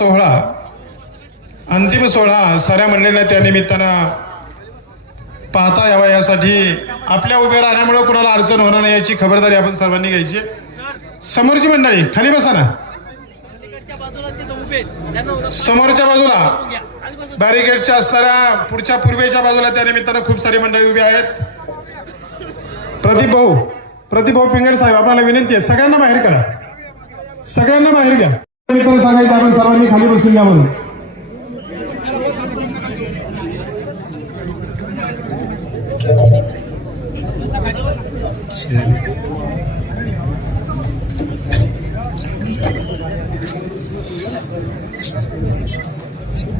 सोहळा अंतिम सोहळा साऱ्या मंडळींना त्या निमित्तानं पाहता यावा यासाठी आपल्या उभे राहण्यामुळे कुणाला अडचण होणार नाही याची खबरदारी आपण सर्वांनी घ्यायची समोरची मंडळी खाली बसा ना. समोरच्या बाजूला बॅरिकेडच्या असणाऱ्या पुढच्या पूर्वेच्या बाजूला त्या निमित्तानं खूप सारी मंडळी उभी आहेत. प्रदीप भाऊ प्रदीप भाऊ पिंगड साहेब आपल्याला विनंती आहे सगळ्यांना बाहेर करा. सगळ्यांना बाहेर घ्या. निमित्तानं सांगायचं आपण सर्वांनी खाली बसून घ्या म्हणून.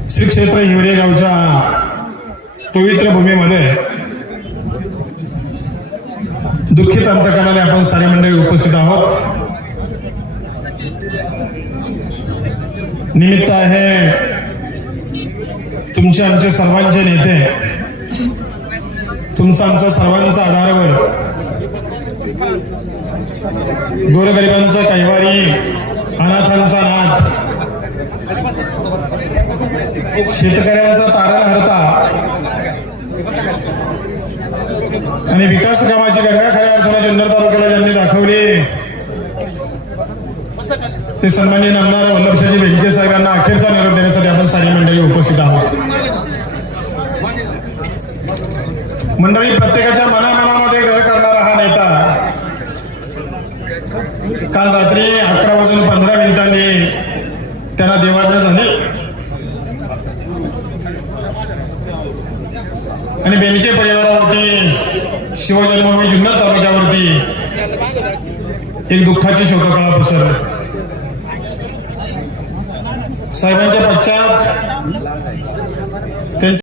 श्री क्षेत्र हिवरे गावच्या पवित्र भूमीमध्ये दुःखित अंतकरणाने आपण सारे मंडळी उपस्थित आहोत. निमित्त आहे. तुमचे आमचे सर्वांचे नेते. तुमचा आमचा सर्वांचा आधारवर. गोरगरिबांचा कैवारी अनाथांचा नाथ शेतकऱ्यांचा तारणहर्ता आणि विकास कामाची गंगा खऱ्या अर्थाने जुन्नर तालुक्याला ज्यांनी दाखवली ते सन्माननीय आमदार वल्लभशाजी बेंके साहेबांना अखेरचा निरोप देण्यासाठी आपण सारी मंडळी उपस्थित आहोत. मंडळी प्रत्येकाच्या मनामनामध्ये घर करणारा हा नेता काल रात्री अकरा वाजून पंधरा मिनिटांनी त्यांना देवाज्ञा झाली. आणि बेनके परिवारावरती शिवजन्मभूमी जुन्नर तालुक्यावरती एक दुःखाची शोककळा पसरली. साहेबांच्या पश्चात